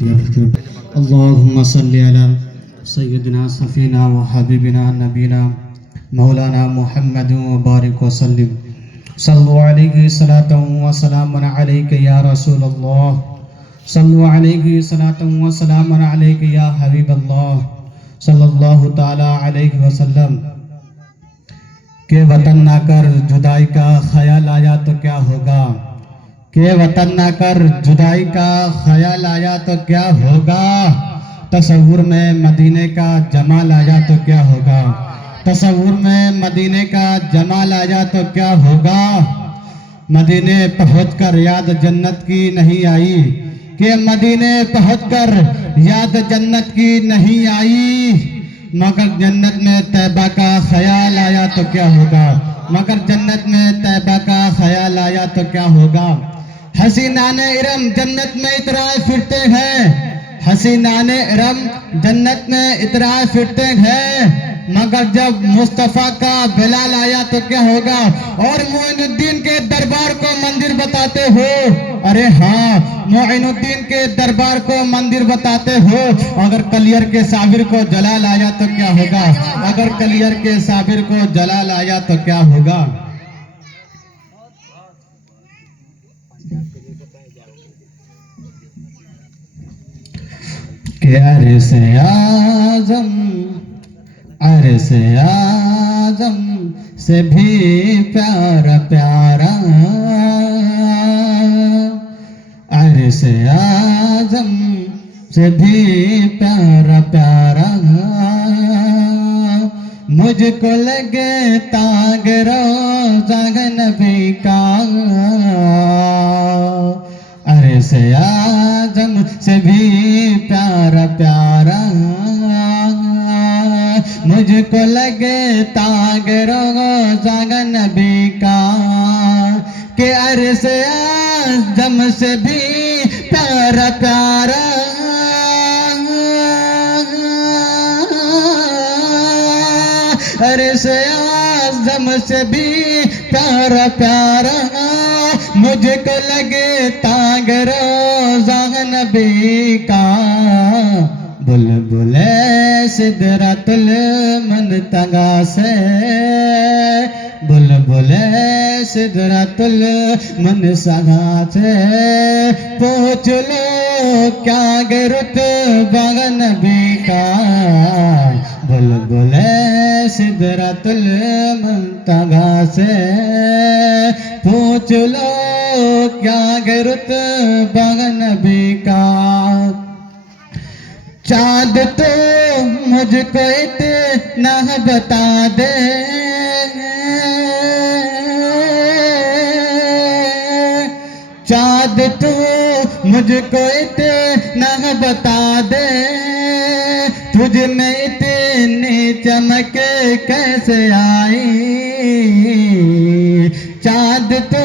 अल्लाहुम्मा सल्ली अला सय्यदिना सफ़ीना व हबीबिना नबीना मौलाना मुहम्मद व बारिक वसल्लिम सल्लु अलैहि सलातन व सलामन अलैका या रसूल अल्लाह सल्लु अलैहि सलातन व सलामन अलैका या हबीब अल्लाह सल्लल्लाहु ताला अलैहि वसल्लम के वतन ना कर जुदाई का ख्याल आया तो क्या होगा, के वतन ना कर जुदाई का ख्याल आया तो क्या होगा, तसव्वुर में मदीने का जमाल आया तो क्या होगा, तसव्वुर में मदीने का जमाल आया तो क्या होगा। मदीने पहुँच कर याद जन्नत की नहीं आई, के मदीने पहुँच कर याद जन्नत की नहीं आई, मगर जन्नत में तैबा का ख्याल आया तो क्या होगा, मगर जन्नत में तैबा का ख्याल आया तो क्या होगा। हसीनाने इरम जन्नत में इतराए फिरते हैं, हसीनाने इरम जन्नत में इतराए फिरते हैं, मगर जब मुस्तफ़ा का बिलाल आया तो क्या होगा। और मोइनुद्दीन के दरबार को मंदिर बताते हो, अरे हाँ मोइनुद्दीन के दरबार को मंदिर बताते हो, अगर कलियर के साबिर को जलाल आया तो क्या होगा, अगर कलियर के साबिर को जलाल आया तो क्या होगा। कि अरसे आज़म, अरसे आज़म से भी प्यारा प्यारा, अरसे आज़म से भी प्यारा प्यारा, मुझको लगे ताग रोज़ा नबी का, अरसे आज़म से भी प्यारा प्यारा, मुझको लगे ताग रोज़ा नबी का, कि अरसे आज़म से भी प्यारा प्यारा, अरसे आज़म से भी प्यारा प्यारा, मुझको लगे ताग रोज़ा नबी का, बुलबुले सिदरतुल मुनतहा से, बुलबुले सिदरतुल मुनतहा से, पूछ लो क्या रुतबा नबी का, बुलबुले सिदरतुल मुनतहा से, पूछ लो क्या रुतबा नबी का। चाँद तो मुझको इतना बता दे, चाँद तो मुझको इतना बता दे, तुझ में इतनी चमक कैसे आई, चाँद तो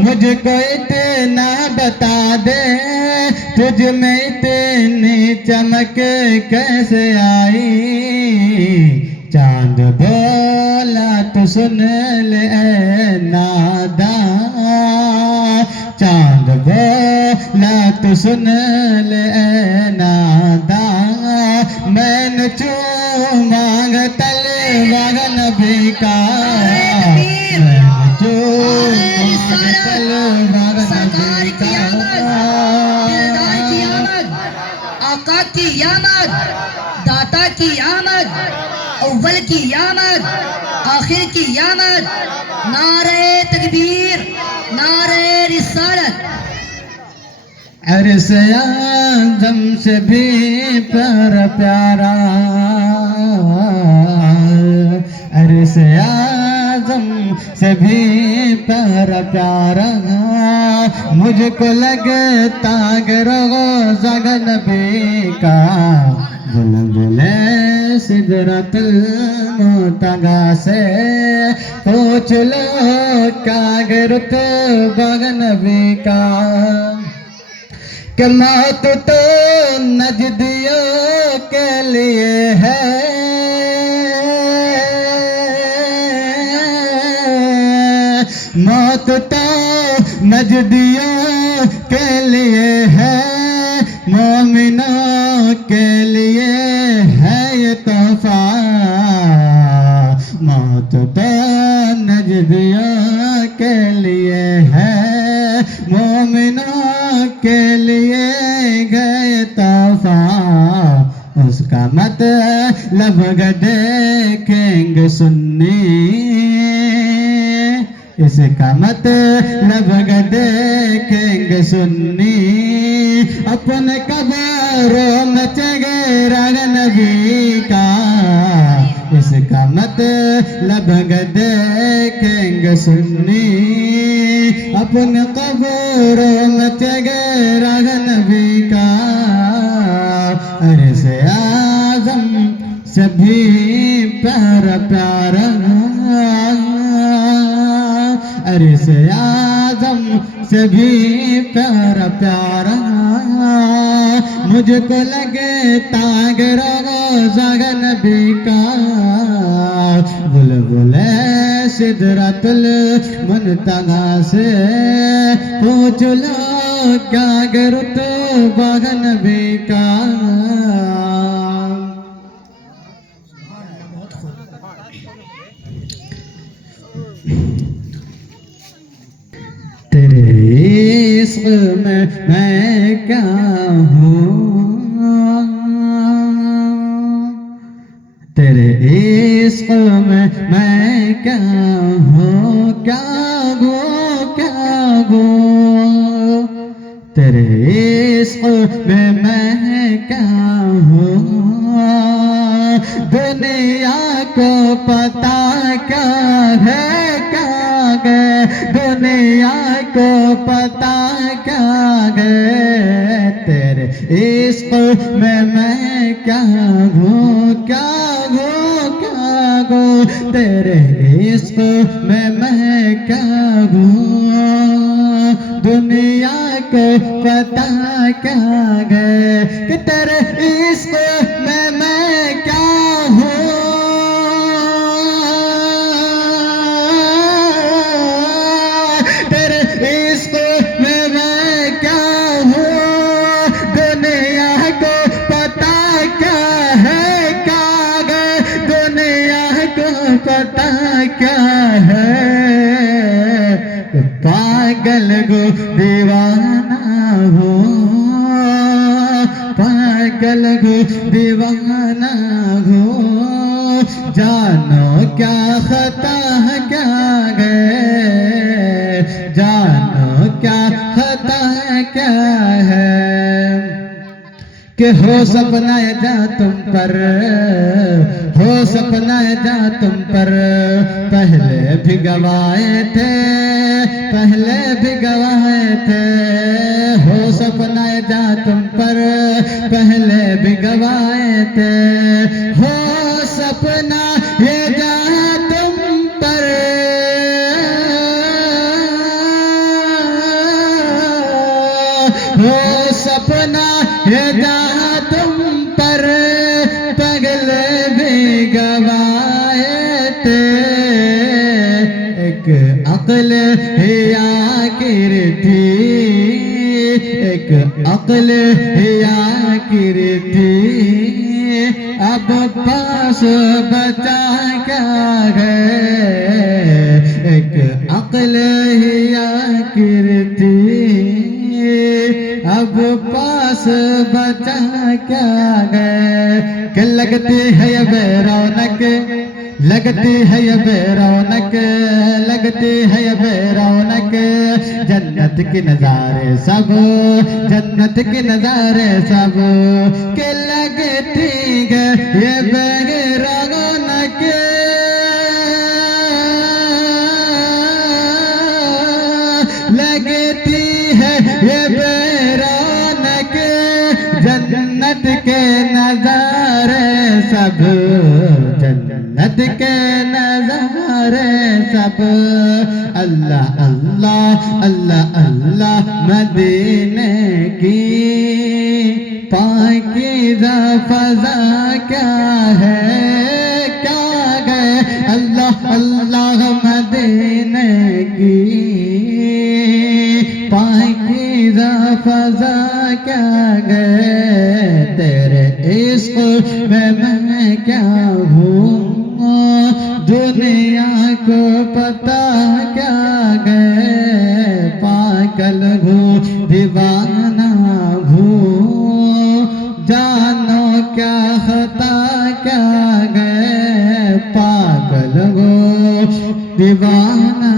मुझको इतना बता दे, तुझ में इतनी चमक कैसे आई, चाँद बोला तो सुन ले नादा, चाँद बोला तो सुन ले नादा, मैंने मांग तलवा नबी का, मैंने मांग तलवा नबी का, आका की आमद, दाता की आमद, अव्वल की आमद, आखिर की आमद, नारे तकबीर, नारे रिसालत। अरसे आज़म से भी प्यारा प्यारा, अरसे आज़म से भी प्यारा प्यारा, मुझको लगे ताग रोज़ा नबी का, बुलबुले सिदरतुल मुनतहा से, पूछ लो क्या रुतबा नबी का। कि मौत तो नजदियों के लिए है, मौत तो नजदियों के लिए है, मोमिनों के लिए है ये तोहफा, मौत तो नजदियों के लिए है, मोमिनों के लिए गए तोहफा, उसका मतलब देखेंगे सुन्नी, इसका मतलब देखेंगे सुन्नी, अपने कब्रों में चेहरा नबी का, इसका मतलब देखेंगे सुन्नी, अपने कब्रों में चेहरा नबी का, अरे से आज़म सभी प्यारा प्यारा, अरे से आज़म सभी प्यारा प्यारा, मुझको लगे ताग रोज़ा नबी का, बुलबुले सिदरतुल मुनतहा से पूछ लो क्या रुतबा नबी का। तेरे इश्क़ में मैं क्या हूँ, तेरे इश्क़ में मैं क्या हूँ, क्या हूँ क्या हूँ, तेरे इश्क़ में मैं क्या हूँ, दुनिया को पता क्या है, क्या है दुनिया को पता क्या है, तेरे इश्क़ में मैं क्या हूँ, क्या हूँ क्या हूँ, तेरे इश्क़ में मैं क्या हूँ, दुनिया को पता क्या है कि तेरे इश्क़ में मैं क्या हूँ, तेरे इश्क़ में मैं क्या हूँ, दुनिया को पता क्या है, क्या है दुनिया को पता क्या है, पागल गो दीवाना हो, पागल गो दीवाना हो, जानो क्या खता क्या है, जानो क्या खता क्या है, कि हो सपना जा तुम पर, हो सपना जा तुम पर, पहले भी गवाए थे, पहले भी गवाए थे, हो सपना जा तुम पर, पहले भी गवाए थे, हो सपना ये जा तुम पर, हो सपना ये जा तुम पर, पगले भी गवाए थे, एक अक्ल ही आखिर थी, एक अक्ल ही आखिर थी, अब पास बचा क्या है, एक अक्ल ही आखिर थी, अब पास बचा क्या है, कि लगती है ये बेरौनक, लगती है ये बेरौनक, लगती है ये बेरौनक, जन्नत के नजारे सब, जन्नत के नजारे सब, के लगती है ये बेरौनक, लगती है ये बेरौनक, जन्नत के नजारे सब, जन्नत के नजारे सब, अल्लाह अल्लाह अल्लाह अल्लाह मदीने की पाकीज़ा फ़ज़ा क्या है, क्या है अल्लाह अल्लाह मदीने की पाकीज़ा फ़ज़ा क्या गए, तेरे इश्क में मैं क्या हूँ, दुनिया को पता क्या गए, पागल हूँ दीवाना हूँ, जानो क्या खता क्या गए, पागल हूँ दीवाना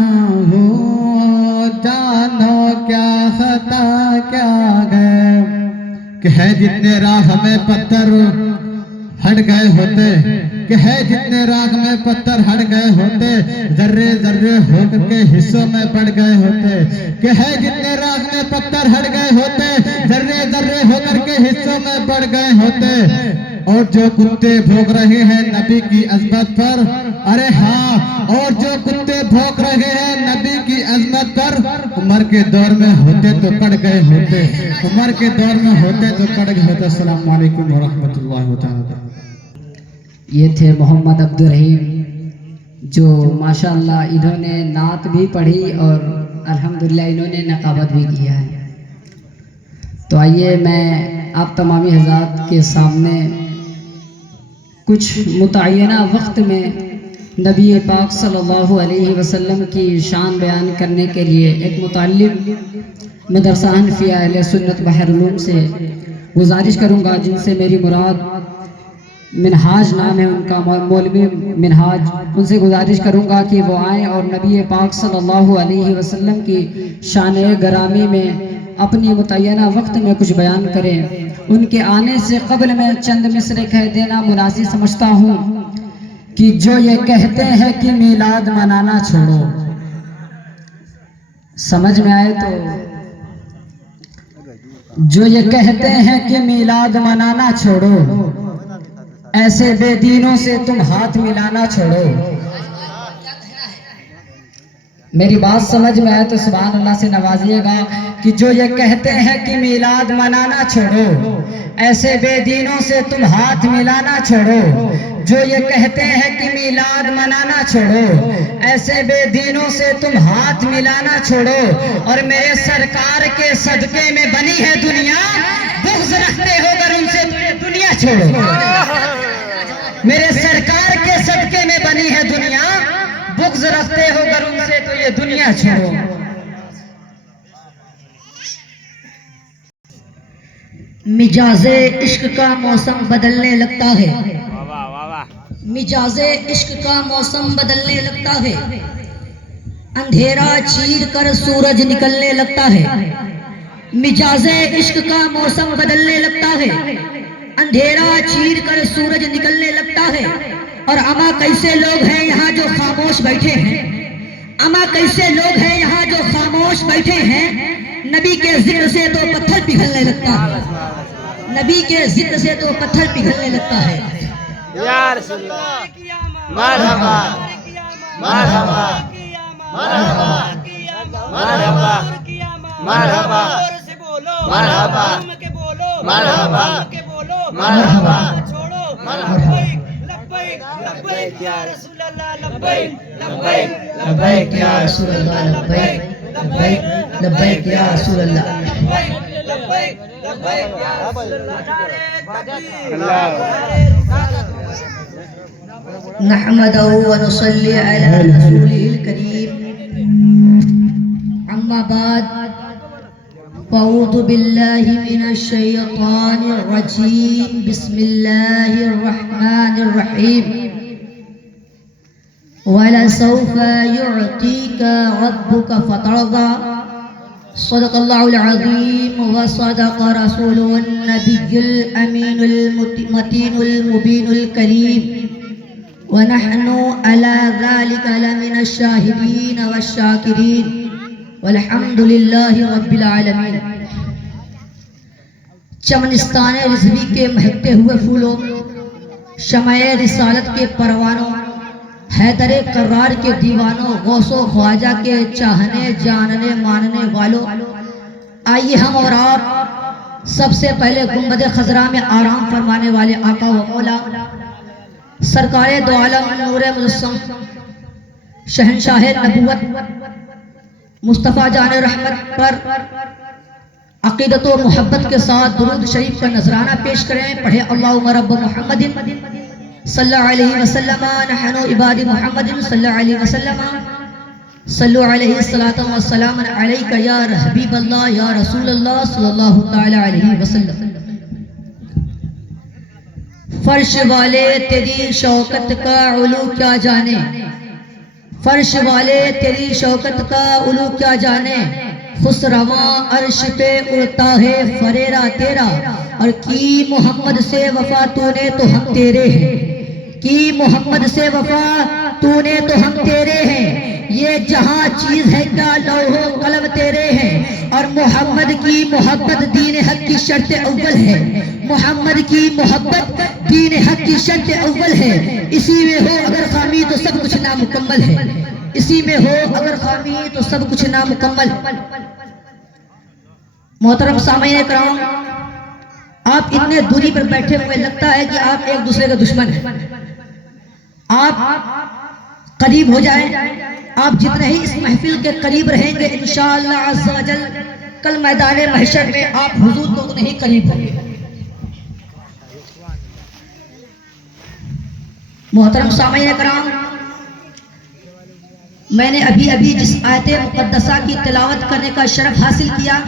हूँ, जानो क्या खता क्या गए। कि है जितने राह में पत्थर हट गए होते, कि है जितने राग में पत्थर हट गए होते, जर्रे जर्रे होकर के हिस्सों में बढ़ गए होते, कि है जितने राग में पत्थर हट गए होते, जर्रे जर्रे होकर के हिस्सों में बढ़ गए होते। और जो कुत्ते भोग रहे हैं नबी की अजमत पर, अरे हाँ, और जो कुत्ते भोग रहे हैं नबी की अजमत पर, उमर के दौर में होते तो कट गए होते, उमर के दौर में होते तो कट गए होते। अस्सलाम वालेकुम व रहमतुल्लाहि व तआला। ये थे मोहम्मद अब्दुल रहीम, जो माशाअल्लाह इन्होंने नात भी पढ़ी और अल्हम्दुलिल्लाह इन्होंने नकाबत भी किया है। तो आइए मैं आप तमामी हज़रात के सामने कुछ मुतय्यना वक्त में नबी पाक सल्लल्लाहु अलैहि वसल्लम की शान बयान करने के लिए एक मुतअल्लिम मदरसा हनफिया अहले सुन्नत बहरुल उलूम से गुजारिश करूँगा, जिनसे मेरी मुराद मिनहाज नाम है उनका, मौलवी मिनहाज, उनसे गुजारिश करूँगा कि वो आएँ और नबी पाक सल्लल्लाहु अलैहि वसल्लम की शान गरामी में अपनी मुतय्यना वक्त में कुछ बयान करें। उनके आने से कब्ल में चंद मिसरे कह देना मुनासिब समझता हूँ कि जो ये कहते हैं कि मीलाद मनाना छोड़ो, समझ में आए तो, जो ये कहते हैं कि मीलाद मनाना छोड़ो, ऐसे बेदीनों से तुम हाथ मिलाना छोड़ो। मेरी बात समझ में आए तो सुभान अल्लाह से नवाजिएगा कि जो ये कहते हैं कि मीलाद मनाना छोड़ो, ऐसे बेदीनों से तुम हाथ मिलाना छोड़ो। जो ये कहते हैं कि मीलाद मनाना छोड़ो, ऐसे बेदीनों से तुम हाथ मिलाना छोड़ो। और मेरे सरकार के सदके में बनी है दुनिया, बुग़्ज़ रखते हो अगर उनसे दुनिया छोड़ो। मेरे सरकार के सदके में बनी है दुनिया, बुग़्ज़ रखते हो अगर उनसे तो ये दुनिया छोड़ो। मिजाजे इश्क का मौसम बदलने लगता है, मिजाजे इश्क का मौसम बदलने लगता है, अंधेरा चीर कर सूरज निकलने लगता है। मिजाजे इश्क का मौसम बदलने लगता है, अंधेरा चीर कर सूरज निकलने लगता है। और अमा कैसे लोग हैं यहाँ जो खामोश बैठे हैं, अमा कैसे लोग हैं यहाँ जो खामोश बैठे हैं। नबी के जिक्र से तो पत्थर पिघलने लगता है, नबी के जिक्र से तो पत्थर पिघलने लगता है। या रसूलल्लाह, मरहबा मरहबा मरहबा मरहबा मरहबा मरहबा मरहबा मरहबा मरहबा। लब्बैक या रसूलल्लाह, लब्बैक लब्बैक लब्बैक या रसूल अल्लाह, लब्बैक लब्बैक लब्बैक या रसूल अल्लाह। लब्बैक लब्बैक या रसूलल्लाह। नहमदहु व नुसल्ली अला रसूलिल करीम, अम्मा बाद, अऊज़ु बिल्लाहि मिनश शैतानिर रजीम, बिस्मिल्लाहिर रहमानिर रहीम। वलसौफा युअतीका रब्बुका फतरदा, सदक़ल्लाहुल अज़ीम व सदक़ रसूलुन नबियुल अमीनुल मतीनुल मुबीनुल करीम। व नहनु अला ज़ालिका लमिनश शाहिदीन वश्शाकिरीन वल्हम्दुलिल्लाहि रब्बिल आलमीन। चमनिस्तान रिज़वी के महकते हुए फूलों, शमए रिसालत के परवानों, हैदरे करार के दीवानों, गौसो ख्वाजा के चाहने जानने मानने वालों, आइए हम और आप सबसे पहले गुंबद खजरा में आराम फरमाने वाले आका व मौला सरकारे दो आलम नूरे मुजस्सम शहंशाह नबूवत मुस्तफ़ा जान रहमत पर अकीदत व मोहब्बत के साथ दुरूद शरीफ का नजराना पेश करें। पढ़े अल्लाहुम्मा रब्ब मुहम्मदिन सल्लल्लाहु अलैहि वसल्लम नहनु इबादी मुहम्मदिन सल्लल्लाहु अलैहि वसल्लम सल्लु अलैहि सलातु व सलाम अलैका या हबीब अल्लाह या रसूल अल्लाह सल्लल्लाहु तआला अलैहि वसल्लम। फर्श वाले तेरी शौकत का उलू क्या जाने, फर्श वाले तेरी शौकत का उलू क्या जाने, खुसरवा अर्श पे उड़ता है फरेरा तेरा, और की मोहम्मद से वफा तूने तो हम तेरे हैं, की मोहम्मद से वफा तूने तो हम तेरे हैं, ये जहां चीज है क्या लौहो कलम तेरे हैं, और मोहम्मद की मोहब्बत दीन हक की शर्त अव्वल है, मोहम्मद की मोहब्बत दीन हक की शर्त अव्वल है, इसी में हो अगर खामी तो सब कुछ नामुकम्मल है, इसी में हो अगर खामी तो सब कुछ नामुकम्मल। मोहतरम सामईन कराम, आप इतने दूरी पर बैठे हुए लगता है कि आप एक दूसरे के दुश्मन हैं। आप करीब हो जाए, आप जितने ही इस महफिल के करीब रहेंगे इंशाअल्लाह अज़्ज़ा व जल कल मैदान महशर में आप हुजूर को उतने ही करीब होंगे। मोहतरम सामईन कराम, मैंने अभी अभी जिस आयत मुक़द्दसा की तिलावत करने का शरफ हासिल किया,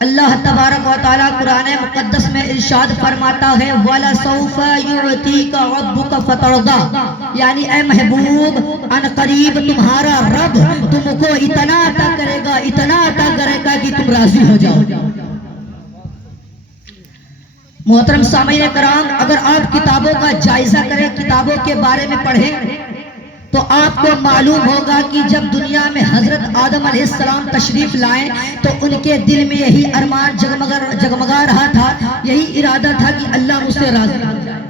अल्लाह तबारक व तआला कुरान मुक़द्दस में इरशाद फरमाता है वला सौफा युअतीका रब्बुका फतरदा, यानी ए महबूब अन करीब तुम्हारा रब तुमको इतना अता करेगा, इतना अता करेगा कि तुम राजी हो जाओ। मोहतरम सामईन कराम, अगर आप किताबों का जायजा करें, किताबों के बारे में पढ़ें, तो आपको मालूम होगा कि जब दुनिया में हजरत आदम अलैहिस्सलाम तशरीफ लाए तो उनके दिल में यही अरमान जगमगा रहा था, यही इरादा था कि अल्लाह मुझसे राजी हो जाए।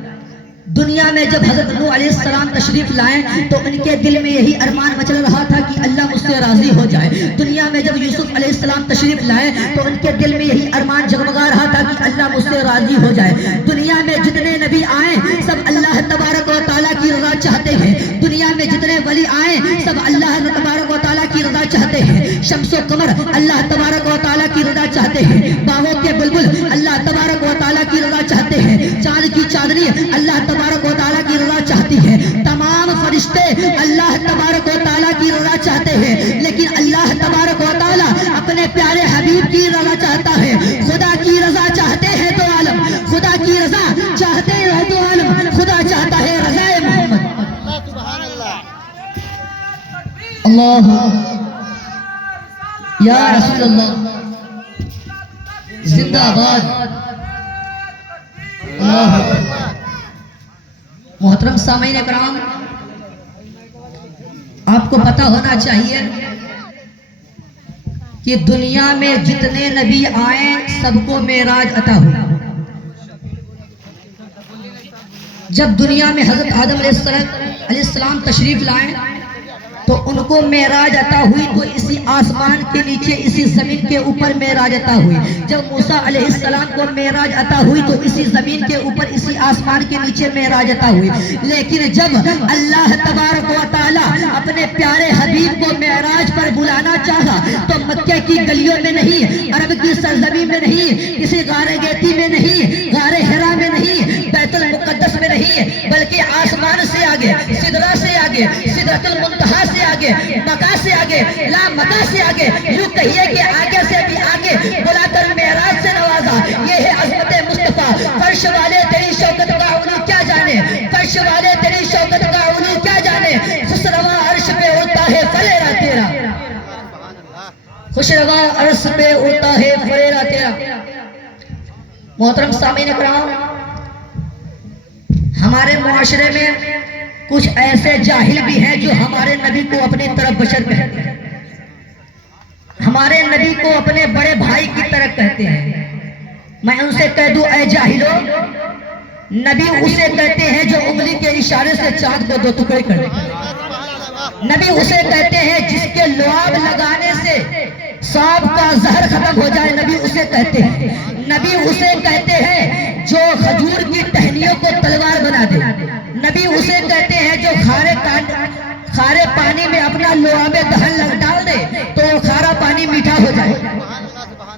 दुनिया में जब हजरत नूह अलैहिस्सलाम तशरीफ लाए तो उनके दिल में यही अरमान मचल रहा था कि अल्लाह मुझसे राजी हो जाए। दुनिया में जब यूसुफ अलैहिस्सलाम तशरीफ लाए तो उनके दिल में यही अरमान जगमगा रहा था कि अल्लाह मुझसे राजी हो जाए। दुनिया में जितने नबी आए सब अल्लाह तबारक व तआला की रज़ा चाहते हैं, दुनिया में जितने वली आए सब अल्लाह तबारक व तआला की रज़ा चाहते हैं। शम्सो कमर अल्लाह तबारक व तआला की रज़ा चाहते हैं, बागों के बुलबुल अल्लाह तबारक व तआला की रज़ा चाहते हैं, चांद की चांदनी अल्लाह तबारक व तआला की रज़ा चाहती है, तमाम फरिश्ते अल्लाह तबारक व तआला की रज़ा चाहते हैं, लेकिन अल्लाह तबारक व तआला अपने प्यारे हबीब की रज़ा चाहता है। खुदा की रज़ा चाहते हैं तो आलम, खुदा की रज़ा चाहते हैं तो आलम, खुदा चाहता है रज़ाए मोहम्मद। अल्लाह या रसूल अल्लाह जिंदाबाद। मोहतरम सामईन कराम, आपको पता होना चाहिए कि दुनिया में जितने नबी आए सबको मेराज अता हुआ। जब दुनिया में हजरत आदम अलैहिस्सलाम तशरीफ लाए तो उनको मेराज अता हुई, तो इसी आसमान के नीचे इसी जमीन के ऊपर मेराज अता हुई। जब मूसा अलैहिस्सलाम को मेराज अता हुई तो इसी जमीन के ऊपर इसी आसमान के नीचे मेराज अता हुई। लेकिन जब अल्लाह तबारक व तआला अपने प्यारे हबीब को मेराज पर बुलाना चाहा तो मक्के की गलियों में नहीं, अरब की सरजमीन में नहीं, किसी गारे गेती में नहीं, गारे हिरा में नहीं, बैतुल मुक़द्दस में नहीं, बल्कि आसमान से आगे, सिदरा से आगे, सिदरतुल मुंतहा से आगे, मका से आगे, ला मका से आगे, यूं कहिए कि आगे से भी आगे बुलाकर मेराज से नवाजा। ये है अज़मत मुस्तफा। फर्श वाले तेरी शौकत का उलू क्या जाने, फर्श वाले तेरी शौकत का उलू क्या जाने, खुशरवा अर्श पे उड़ता है फरेरा तेरा, खुशरवा अर्श पे उड़ता है फरेरा तेरा। मोहतरम सामईन कराम, हमारे मुआशरे में कुछ ऐसे जाहिल भी हैं जो हमारे नबी को अपनी तरफ बशर कहते हैं, हमारे नबी को अपने बड़े भाई की तरह कहते हैं। मैं उनसे कह दूं ऐ जाहिलो, नबी उसे कहते हैं जो उंगली के इशारे से चांद को दो टुकड़े कर दे। नबी उसे कहते हैं जिसके लुआब लगाने से सांप का जहर खत्म हो जाए, नबी उसे कहते हैं। नबी उसे कहते हैं जो खजूर की टहनियों को तलवार बना दे। नबी उसे कहते हैं जो खारे पानी में अपना लुआबे दहन डाल दे तो खारा पानी मीठा हो जाए।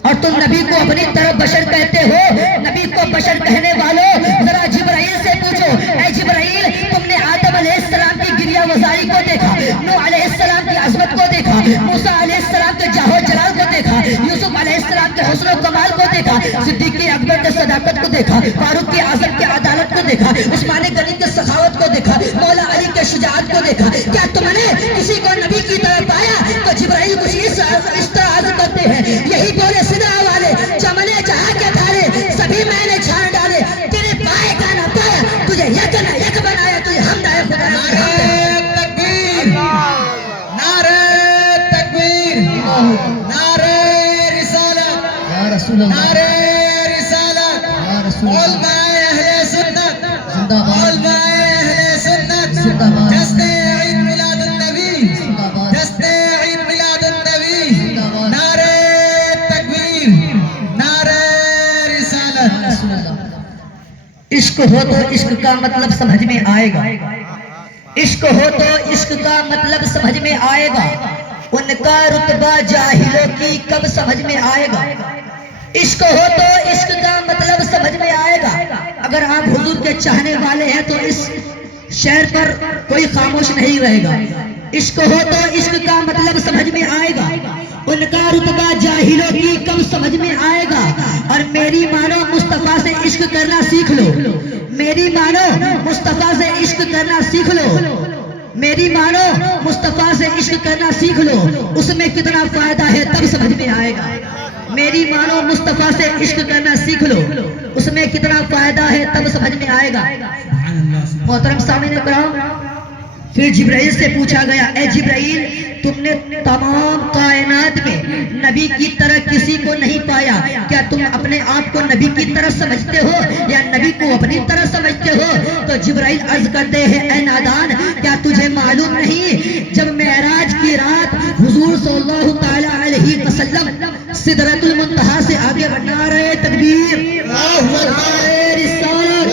और तुम नबी को अपनी तरफ बशर कहते हो। नबी को बशर कहने वालों, जरा जिब्राइल से पूछो, ऐ जिब्राइल, तुमने आदम अलैहिस्सलाम की गिरिया वजारी को देखा, नूह अलैहिस्सलाम की अजमत को देखा, मूसा अलैहिस्सलाम के जाहो जलाल को देखा, यूसुफ अलैहिस्सलाम के हुस्न कमाल को देखा, सिद्दीक अकबर के सदाकत को देखा, फारूक के आजम के अदालत को देखा, उस्मान गनी के सखावत को देखा, मौला अली के शुजाअत को देखा। क्या तुमने किसी को नबी की तरफ पाया? तो जिब्राइल कुछ इस तरह अर्ज करते हैं, यही बोले सिदरा वाले, चमने जहां के थारे सभी मैंने छान डाले, तेरे पाए का ना पाया, तुझे यक ना यक बनाया, तुझे हमद है खुदा। नारे तकबीर, नारे तकबीर, नारे रिसालत, या रसूल अल्लाह, नारे रिसालत, या रसूल अल्लाह, उलमाए अहले सुन्नत, जिंदाबाद, उलमाए अहले सुन्नत, जिंदाबाद, जश्न ईद मिलादुन नबी, जिंदाबाद, जश्न ईद मिलादुन नबी, जिंदाबाद, नारे तकबीर, नारे रिसालत। या रसूल अल्लाह। इश्क हो तो इश्क का मतलब समझ में आएगा, इश्क हो तो इश्क का मतलब समझ में आएगा, उनका रुतबा जाहिलों की कब समझ में आएगा। इश्क हो तो इश्क का मतलब समझ में आएगा। अगर आप हुजूर के चाहने वाले हैं तो इस शहर पर कोई खामोश नहीं रहेगा। इश्क हो तो इश्क का मतलब समझ में आएगा, उनका रुतबा जाहिलों की कब समझ में आएगा। और मेरी मानो मुस्तफा से इश्क करना सीख लो, मेरी मानो मुस्तफा से इश्क करना सीख लो, मेरी मानो मुस्तफा से इश्क करना सीख लो, उसमें कितना फायदा है तब समझ में आएगा। मेरी मानो मुस्तफा से इश्क करना सीख लो, उसमें कितना फायदा है तब समझ में आएगा। मोहतरम सामीन इकराम, फिर जिब्राइल से पूछा गया, ए जिब्राइल, तुमने तमाम कायनात में नबी की तरह किसी को नहीं पाया, क्या तुम अपने आप को नबी की तरह समझते हो या नबी को अपनी तरह समझते हो? तो जिब्राइल अर्ज करते हैं, ए नादान, क्या तुझे मालूम नहीं, जब मेराज की रात हुजूर सल्लल्लाहु तआला अलैहि वसल्लम सिदरतुल मुंतहा से आगे बढ़ना रहे, तकबीर, नारे रिसालत,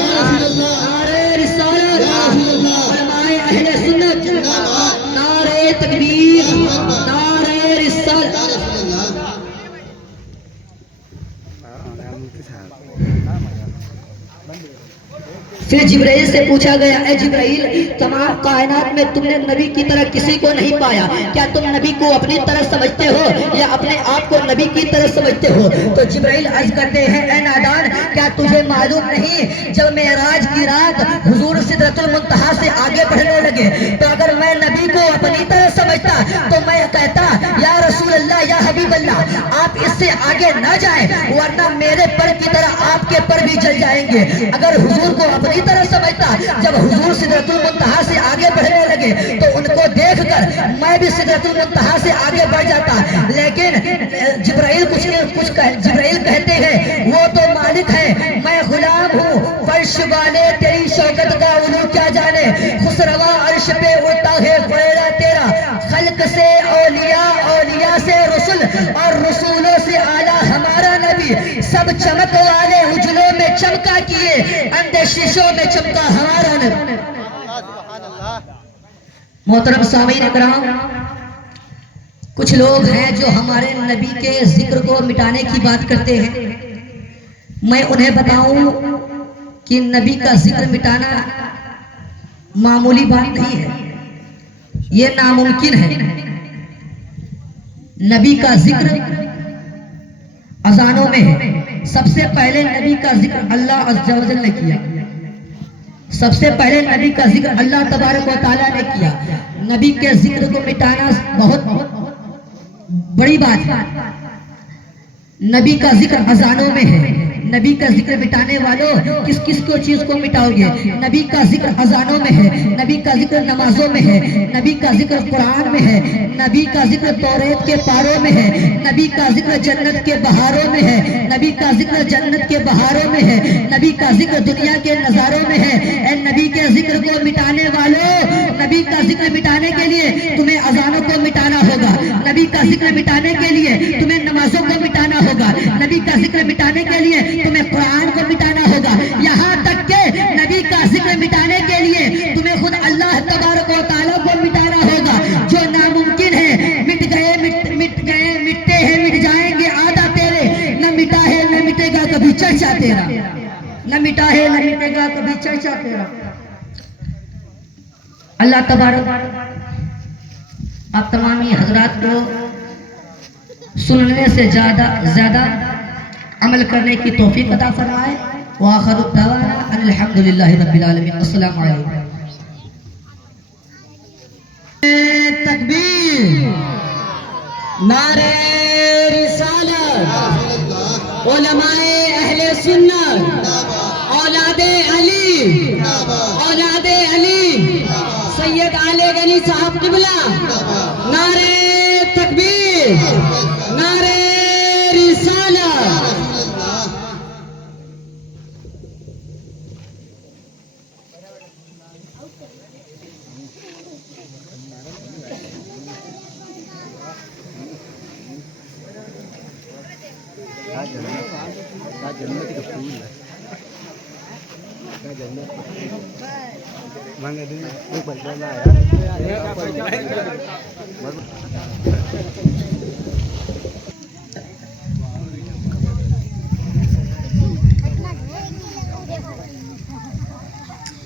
नारे रिसालत, उलमाए अहले सुन्नत, नारे तकबीर, नारे रिसालत। फिर जिब्राइल से पूछा गया, ए जिब्राइल, तमाम कायनात में तुमने नबी की तरह किसी को नहीं पाया, क्या तुम नबी को अपनी तरह समझते हो या अपने आप को नबी की तरह समझते हो? तो जिब्राइल अर्ज करते हैं, ए नादान, क्या तुझे मालूम नहीं, जब मेराज की रात हुजूर सिदरतुल मुंतहा से आगे बढ़ने लगे, तो अगर मैं नबी को अपनी तरह समझता तो मैं कहता, या रसूल अल्लाह, या हबीब अल्लाह, आप इससे आगे न जाएं, वरना मेरे पर की तरह आपके पर भी जल जाएंगे। अगर हुजूर को अपनी तरह समझता, जब हुजूर सिदरतुल मुंतहा से आगे बढ़ने लगे तो उनको देखकर मैं भी सिदरतुल मुंतहा से आगे बढ़ जाता। लेकिन जिब्राइल जिब्राइल कहते हैं, वो तो मालिक है, मैं गुलाम हूँ, फर्श वाले तेरी शौकत का उलू क्या जाने, खुसरवा अर्श पे उड़ता है फैला तेरा, खल्क से औलिया, औलिया से रसूल, और रसूलों से आला हमारा नबी, सब चमक वाले उजलों में चमका किए, अंधे शीशों में चमका हमारा नबी। मोहतरम सामीन इकराम, कुछ लोग हैं जो हमारे नबी के जिक्र को मिटाने की बात करते हैं। मैं उन्हें बताऊं कि नबी का जिक्र मिटाना मामूली बात नहीं है, ये नामुमकिन है। नबी का जिक्र अजानों में है। सबसे पहले नबी का जिक्र अल्लाह अज़्ज़ा वजल ने किया, सबसे पहले नबी का जिक्र अल्लाह तबारक व तआला ने किया। नबी के जिक्र को मिटाना बहुत बड़ी बात है। नबी का जिक्र अजानों में है, नबी का जिक्र मिटाने वालों किस किस को चीज को मिटाओगे? नबी का जिक्र अजानों में है, नबी का जिक्र नमाजों में है, नबी का जिक्र कुरान में है, नबी का जिक्र तौरेत के पारों में है, नबी का जिक्र जन्नत के बहारों में है, नबी का जिक्र जन्नत के बहारों में है, नबी का जिक्र दुनिया के नजारों में है। ए नबी के जिक्र को मिटाने वालों, नबी का जिक्र मिटाने के लिए तुम्हें अजानों को मिटाना होगा, नबी का जिक्र मिटाने के लिए तुम्हें नमाजों को मिटाना होगा, नबी का जिक्र मिटाने के लिए तुम्हें कुरान को मिटाना होगा, यहाँ तक के नबी का जिक्र मिटाने के लिए तुम्हें खुद अल्लाह तबारक व तआला को मिटाना होगा। जो नामुमकिन है, मिट गए मिटते हैं, मिट जाएंगे आदा तेरे, न मिटा है न मिटेगा कभी चर्चा तेरा। अल्लाह तबारक आप तमामी हजरात को सुनने से ज्यादा अमल करने की तौफीक अता फरमाए। व आखिरु दअवाना अल्हम्दुलिल्लाहि रब्बिल आलमीन। अस्सलामु अलैकुम। तकबीर, नारे रिसालत, उलमाए अहले सुन्नत, औलादे अली, औलादे अली, सैयद आले गनी साहब किबला, नारे तकबीर, नारे रिसालत।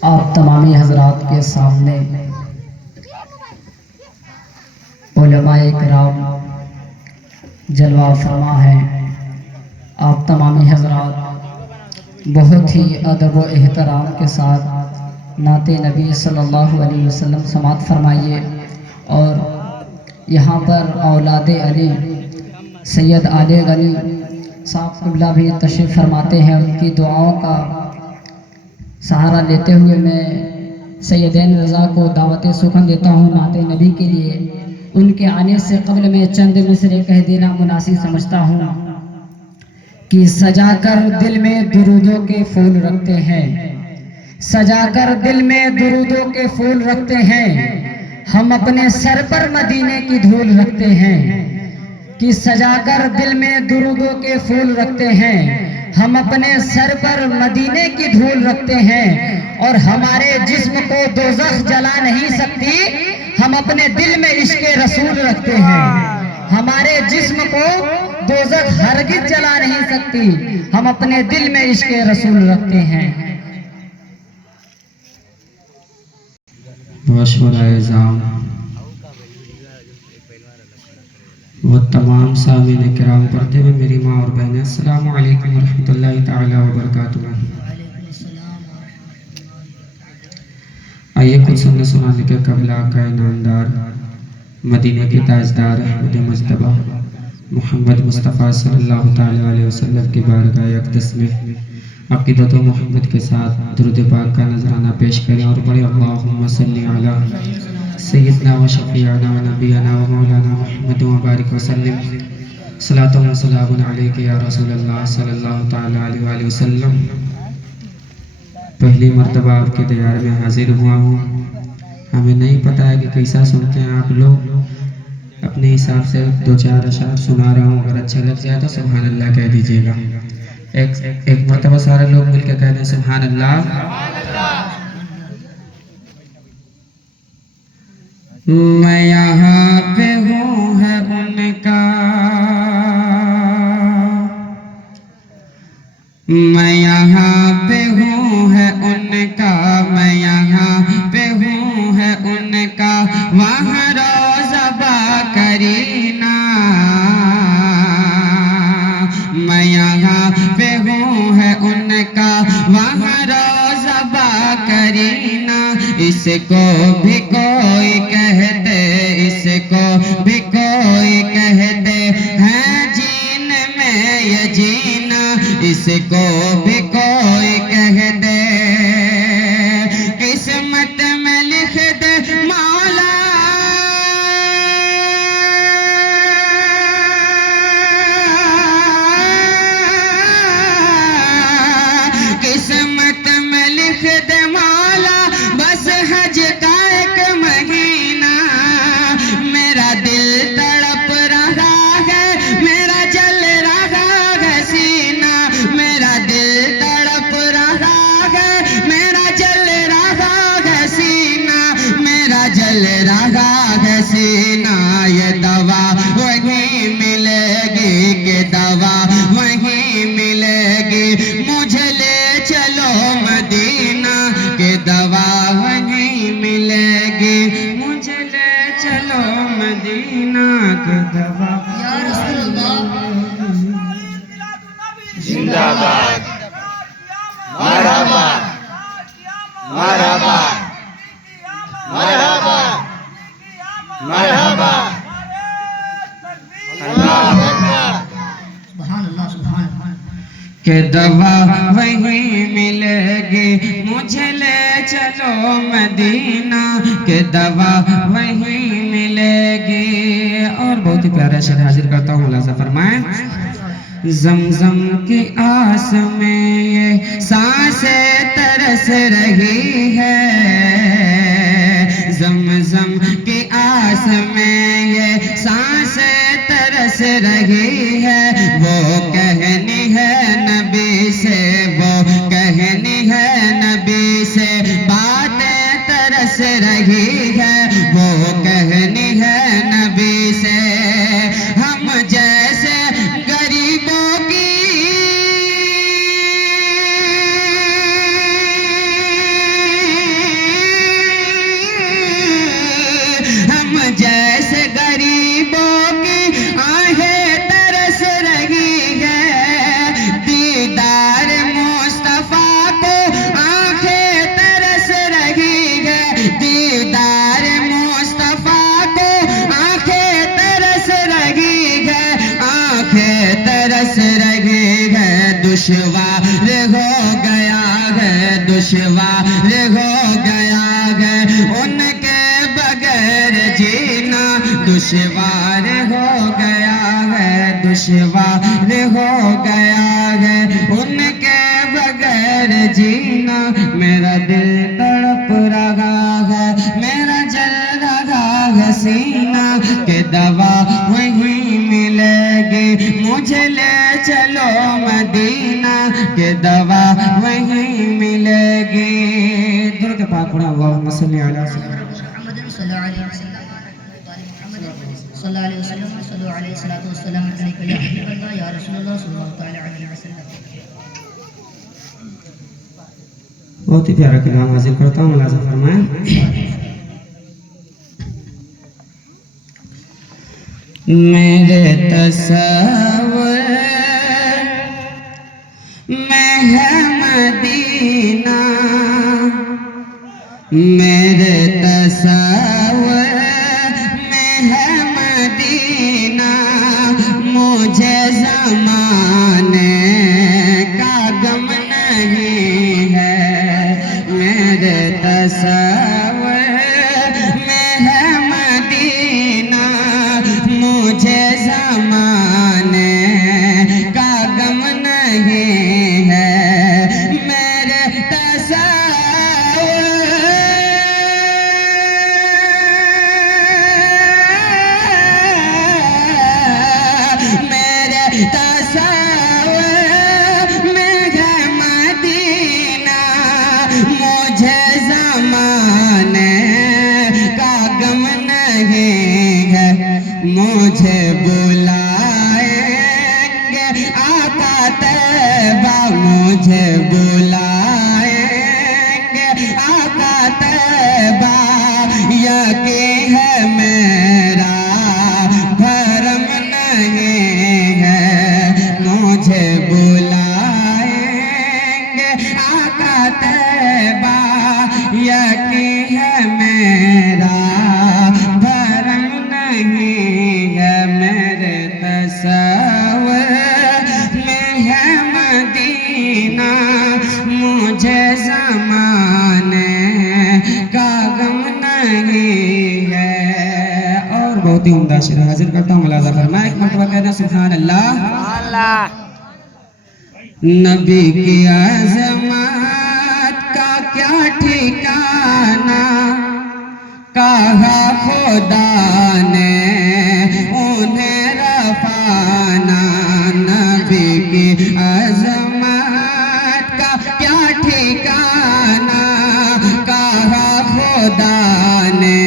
आप तमामी हजरात के सामने उलमाए किराम जलवा फरमा है। आप तमामी हजरात बहुत ही अदब व एहतराम के साथ नाते नबी सल्लल्लाहु अलैहि वसल्लम समात फरमाइए। और यहाँ पर औलादे अली सैयद आले गनी साहब क़िबला भी तशरीफ़ फरमाते हैं। उनकी दुआओं का सहारा लेते हुए मैं सैयदैन रज़ा को दावत सुखन देता हूँ नाते नबी के लिए। उनके आने से कब्ल में चंद मिसरे कह देना मुनासिब समझता हूँ कि सजाकर दिल में दुरूदों के फूल रखते हैं, सजाकर दिल में दुरूदों के फूल रखते हैं, हम अपने सर पर मदीने की धूल रखते हैं। कि सजाकर दिल में दुरूदों के फूल रखते हैं, हम अपने सर पर मदीने की धूल रखते हैं। और हमारे जिस्म को दोज़ख जला नहीं सकती, हम अपने दिल में इश्क़े रसूल रखते हैं। हमारे जिस्म को दोज़ख हरगिज़ जला नहीं सकती, हम अपने दिल में इश्क़े रसूल रखते हैं। वो तमाम सामीन किराम पढ़ते हुए मेरी माँ और बहनें, अस्सलामु अलैकुम व रहमतुल्लाहि तआला व बरकातुहू। आइए कुछ सुनने सुनाने के कबल आका नामदार मदीने के ताजदार अहमद मुज्तबा मोहम्मद मुस्तफ़ा सल्लल्लाहु तआला अलैहि वसल्लम की बारगाह अक़दस में अक़ीदत व मोहब्बत के साथ दुरूद पाक का नजराना पेश करें और पढ़े अल्लाहुम्मा सल्ली अला सय्यदना व शफ़ीअना व नबीना व मौलाना मुहम्मद व बारिक व सल्लिम सलातो व सलामुन अलैका या रसूलल्लाह सल्लल्लाहु तआला अलैहि वसल्लम। पहली मर्तबा आपके दयार में हाजिर हुआ हूँ। हमें नहीं पता है कि कैसा सुनते हैं आप लोग, अपने हिसाब से दो चार अशार सुना रहा हूँ। अगर अच्छा लग जाए तो सुभान अल्लाह कह दीजिएगा। एक मर्तबा सारे लोग मिलकर कह दें सुभान अल्लाह। मैं यहाँ पे हूँ है उनका, मैं यहाँ पे हूँ है उनका, मैं यहाँ पे हूँ है उनका, वहाँ रोज़ा करीना। मैं यहाँ पे हूँ है उनका, वहाँ रोज़ा करीना। इसको भी कोई कहते, इसको भी कोई कहते हैं जीन में ये जीना। इसको भी कोई कह दे, किस्मत में लिख दे मौला। किस्मत में लिख दे मौला, बस हज का एक महीना। मेरा दिल तड़प रहा है, मेरा जल रहा है सीना। मेरा दिल तड़प रहा है, मेरा जल रहा है सीना। मेरा जल रहा है सीना। ये दवा वहीं मिलेगी, कि दवा वहीं मिलेगी। मुझे ले चल या रसूलल्लाह जिंदाबाद मरहबा मरहबा मरहबा मरहबा अल्लाह अकबर सुभान अल्लाह सुभान अल्लाह के दवा वहीं मिलेगी मुझे ले चलो मदीना के दवा वहीं मिलेगी। और बहुत ही प्यारा शेर हाजिर करता हूँ, मुलाजा फरमाएं। जमजम की आस में ये सांसें तरस रही है, जमजम की आस में ये सांसें तरस रही है। वो कहनी है नबी से, वो कहनी है नबी से, बातें तरस रही है। वो कहनी है नबी से, हम जैसे गरीबों की हम जैसे गरीबों की आहें तरस रही है। दीदार मुस्तफा को आंखें तरस रही है, दीदार मुस्तफा को आंखें तरस रही है, आंखें तरस रही है। दुश्वार हो गया है, दुश्वार हो गया है उनके बगैर जीना, दुश्वार हो गया है, दुश्वार हो गया है उनके बगैर जीना। मेरा दिल तड़प रहा है, मेरा जल रहा है सीना के दवा वहीं मिलेगी मुझे ले चलो मदीना के दवा वहीं मिलेगी। दुरूद पाक पढ़ा अल्लाहुम्मा सल्ली अला मुहम्मद सल्लल्लाहु अलैहि वसल्लम सल्लल्लाहु अलैहि वसल्लम सल्लल्लाहु अलैहि सलातो वस्सलाम अलैका या हबीबल्लाह या रसूलल्लाह सल्लल्लाहु तआला अलैहि वसल्लम। बहुत ही प्यारा कलाम हाजिर करता हूँ, मुलाजा फरमाएं। मेरे तसव्वुर में है मदीना, मेरे तसव्वुर में है मदीना, मुझे ज़माने का गम नहीं है। मेरे तसव्वुर में है मदीना, मुझे ज़माने का गम नहीं है। मेरे तसव्वुर में है मदीना, मुझे ज़माने का गम नहीं है। मुझे बुलाएंगे आका तैयबा, मुझे बुलाएंगे आका तैयबा, यकीन है मेरा भरम नहीं है। मुझे बुलाएंगे आका तैयबा, यकीन है मेरा भरम नहीं है। मेरे तसव्वुर में है मदीना, मुझे ज़माने का गम नहीं है। और बहुत ही उम्दा शेर हाजिर करता हूँ, मुलाजा फरमाएं। एक मरतबा कहना सुभान अल्लाह। अल्लाह नबी की अज़मत का क्या ठिकाना, कहा खुदा ने उन्हें रफाना। नबी की अज़मत का क्या ठिकाना, कहा खुदा ने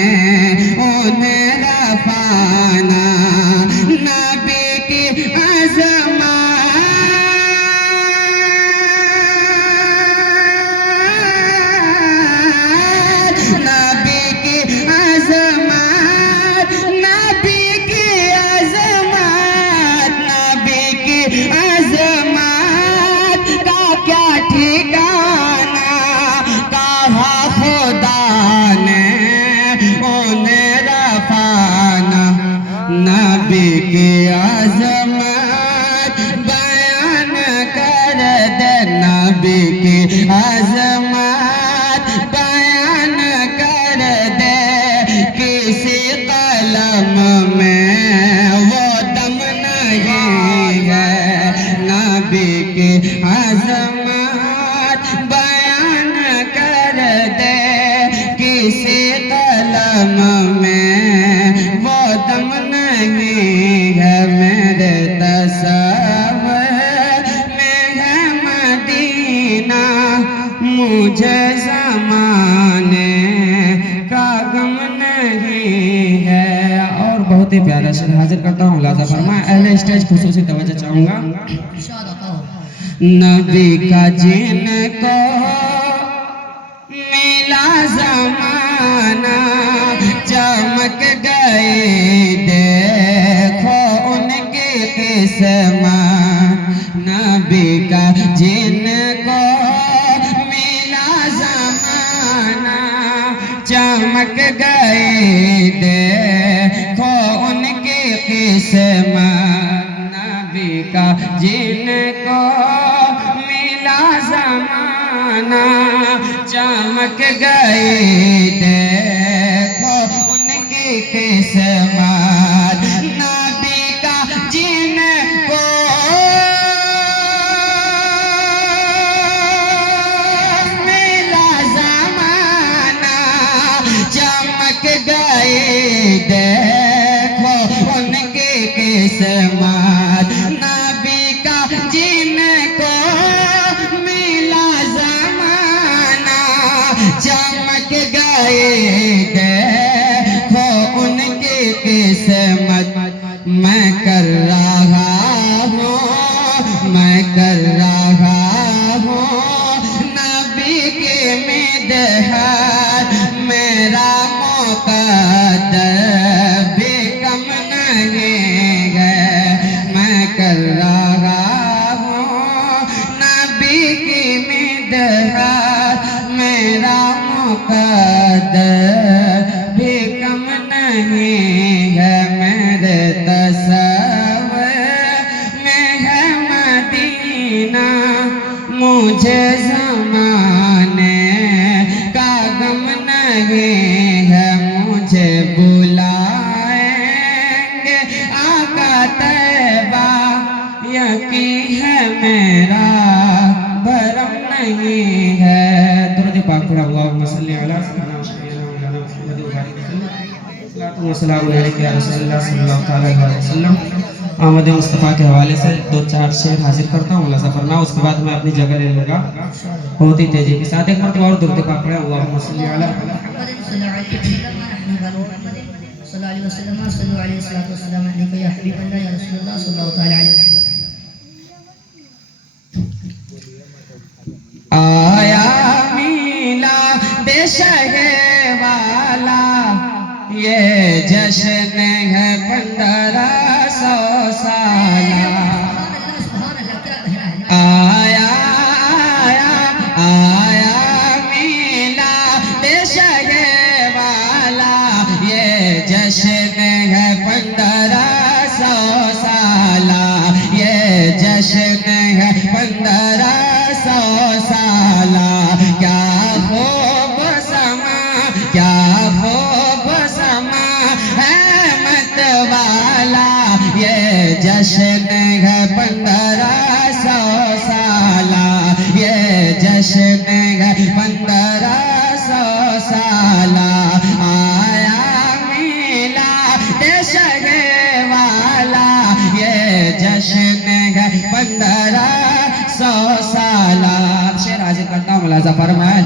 उन्हें रफाना। नबी की अज़मत ठिकाना कहा खुदा ने उन्हें रफाना नबी की आज़मत बयान कर दे नबी की आज़मत बयान कर दे किसी कलम में वो दम नहीं है नबी की आज़मत बयान कर दे किसी कलम में वो दम नहीं है मेरे तसव्वुर में है मदीना मुझे ज़माने का गम नहीं है। और बहुत ही प्यारा शेर हाजिर करता हूँ मुलाज़ा फरमाएं। अहले स्टेज खुसूसी तवज्जो चाहूँगा। नबी का जिनको मिला ज़माना चमक गई देखो उनकी किस्मत नबी का जिनको मिला ज़माना चमक गई देखो उनकी किस्मत नबी का जिनको मिला ज़माना चमक गई देखो उनकी किस्मत नबी का जिनको मिला ज़माना चमक गई देखो उनकी किस्मत नबी का जिनको मिला ज़माना चमक गई देखो उनकी किस्मत मैं कर रहा हूँ मैं कर रहा हूँ नबी की मिदहत मेरा मुक़द्दर भी कम नहीं है मैं कर रहा हूँ नबी की मिदहत मेरा मुक़द्दर भी कम नहीं है मेरे तसव्वुर में है मदीना मुझे ज़माने का गम नहीं है मुझे बुलाएंगे आका तैबा यकीन है मेरा भरम नहीं है। दुरूद पाक पढ़ा अल्लाहुम्मा सल्ली अला सय्यिदिना मुहम्मद व बारिक वसल्लम वस्सलामु अलैका या रसूलल्लाह सल्लल्लाहु अलैहि वसल्लम। अहमद मुस्तफ़ा के हवाले से 2-4 शेर हाजिर करता हूँ मुलाज़ा फरमाएं। उसके बाद मैं अपनी जगह ले लूँगा बहुत ही तेजी के साथ। एक मरतबा और दुरूद पाक पढ़े अल्लाहुम्मा सल्ली अला आया मिला देशहे वाला ये जश्न है 1500 साला आया आया आया मिला देशहे वाला ये जश्न है 1500 साला ये जश्न है 1500 साला क्या खूब समा क्या खूब समा है मत वाला ये जश्न है 1500 साला ये जश्न है 1500 साला आया मिला देशगे वाला ये जश्न है 1500 साला। शेर हाजिर करता हूँ मुलाज़ा फरमाएं।